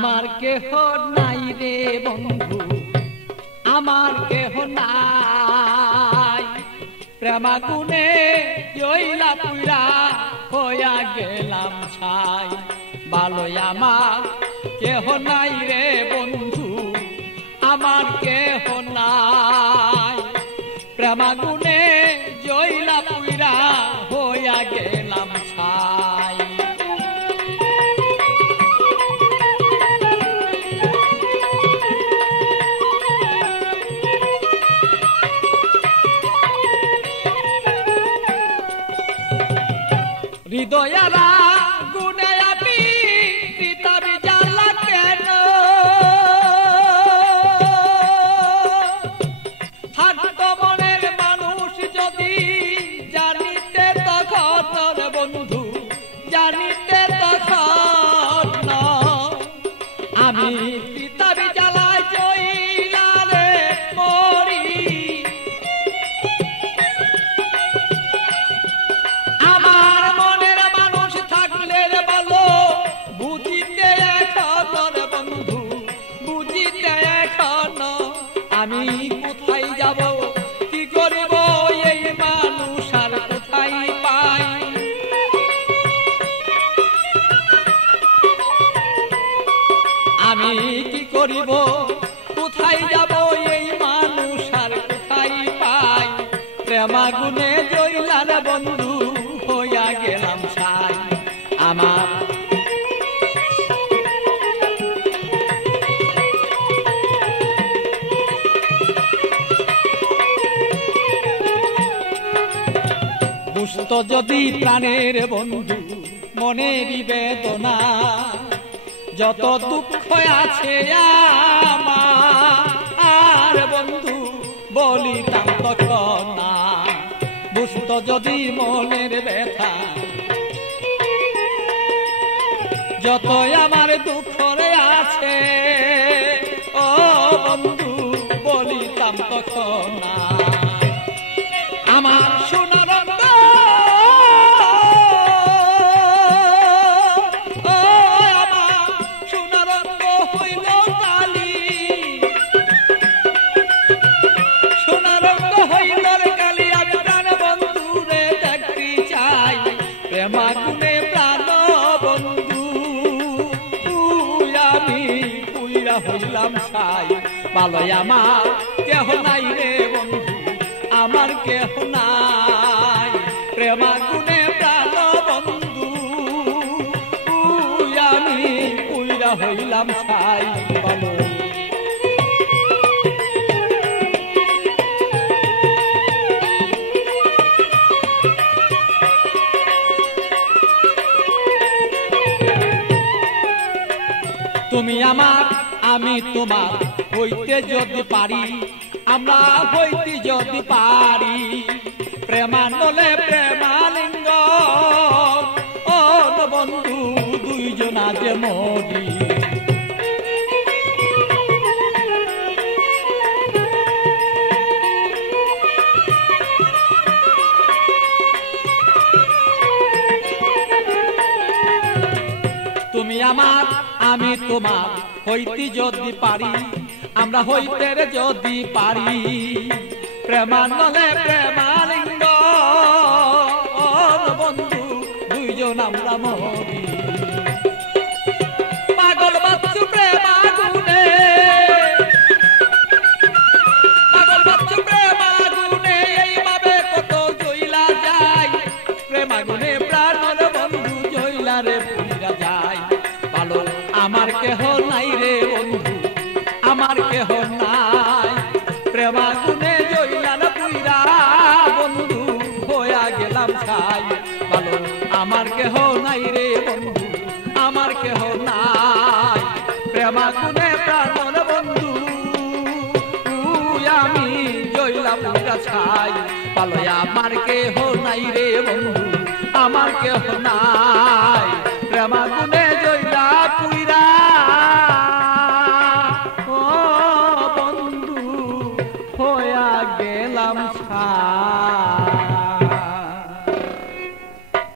আমার কেহ নাই রে বন্ধু, আমার কেহ নাই। প্রেমাগুনে জইলা পুইরা হইয়া গেলাম ছাই। ভালোই আমার কেহ নাই রে বন্ধু, আমার কেহ নাই। প্রেমাগুনে জইলা পুইরা হইয়া গেলাম ছাই। হৃদয়ারা গুনে আমি পিতাবি জ্বালা কেন, থাকত মনের মানুষ যদি জানিতে তখন বন্ধু, জানিতে তখন আমি পিতাবি জ্বালায় জইলা রে মরি। আমার মনের মানুষ থাকলে রে ভালো, বুঝিতে এখন বন্ধু, বুঝিতে এখন আমি কোথায় যাব, কি করিব এই মানুষ আর কোথায় পাই। আমি কি করিব, কোথায় যাব এই মানুষ আর কোথায় পাই। প্রেমাগুনে জইলা রে বন্ধু হইয়া গেলাম ছাই। আমার বুঝত যদি প্রাণের বন্ধু মনেরই বেদনা, যত দুঃখ আছে আমার বন্ধু বলিতাম তখন না। বুঝত যদি মনের ব্যথা, যত আমার দুঃখ রে আছে ও বন্ধু বলিতাম তখন না। আমার সোনার প্রেমাগুনে প্রাণ বন্ধু আমি পুইরা হইলাম ছাই। ভালোই আমার কেহ নাই রে বন্ধু, আমার কেহ নাই। প্রেমাগুনে প্রাণ বন্ধু আমি পুইরা হইলাম ছাই। ভালো তুমি আমার আমি তোমার হইতে যদি পারি, আমরা হইতে যদি পারি। প্রেমানলে প্রেমালিঙ্গ ও বন্ধু দুইজনা যে মরি। তুমি আমার আমি তোমার হইতে যদি পারি, আমরা হইতে যদি পারি। প্রেমানলে প্রেমালিঙ্গ বন্ধু দুইজন আমরা মরি। পাগল বাচ্চু প্রেমাগুনে, পাগল বাচ্চু প্রেমাগুনে এইভাবে কত জইলা যায়। প্রেমাগুনে প্রাণের বন্ধু জইলা রে পুইরা যায়। ভালো আমার কেহ নাই রে বন্ধু, আমার কেহ নাই। প্রেমাগুনে জইলা রে পুইরা বন্ধু হইয়া গেলাম ছাই। ভালো আমার কেহ নাই রে বন্ধু, আমার কেহ নাই। প্রেমাগুনে প্রাণের বন্ধু আমি জইলা পুইরা ছাই। ভালো আমার কেহ নাই রে বন্ধু, আমার কেহ নাই। প্রেমাগুনে